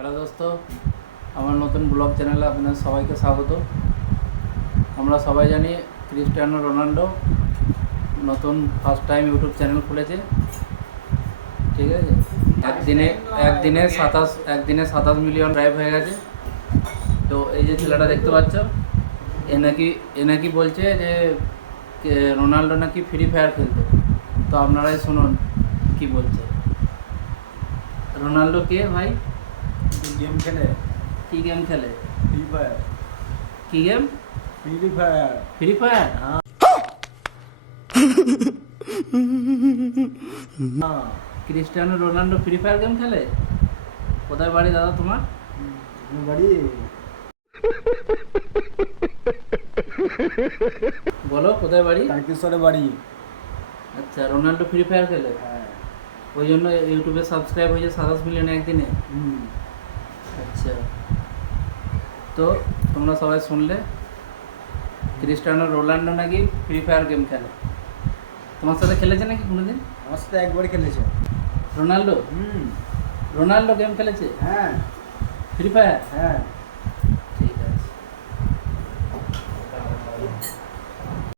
Hello দোস্ত, আমার নতুন ব্লগ চ্যানেলে আপনাদের সবাইকে স্বাগত। আমরা সবাই জানি ক্রিস্টিয়ানো রোনাল্ডো নতুন ফার্স্ট টাইম ইউটিউব চ্যানেল খুলেছে, ঠিক আছে। একদিনে 27 মিলিয়ন ড্রাইভ হয়ে গেছে। তো এই যে ছেলেটা দেখতে পাচ্ছ, এ নাকি বলছে যে রোনাল্ডো নাকি ফ্রি ফায়ার খেলতো। তো আপনারাই শুনুন কি বলছে। রোনাল্ডো কে ভাই? गेम खेले কি গেম খেলে? फ्री फायर কি game? Free fire free fire? हाँ हाँ Cristiano Ronaldo free fire game খেলে? কোথায় বাড়ি দাদা তোমার? बड़ी বলো কোথায় বাড়ি? तारकेश्वर बड़ी আচ্ছা, রোনাল্ডো ফ্রি ফায়ার খেলে, हाँ ওই জন্য ইউটিউবে সাবস্ক্রাইব হয়েছে 27 মিলিয়ন একদিনে। আচ্ছা, তো তোমরা সবাই শুনলে, ক্রিস্টিয়ানো রোনাল্ডো নাকি ফ্রি ফায়ার গেম খেলে। তোমার সাথে খেলেছে নাকি কোনোদিন আমার সাথে একবার খেলেছে রোনাল্ডো? রোনাল্ডো গেম খেলেছে হ্যাঁ ফ্রি ফায়ার? হ্যাঁ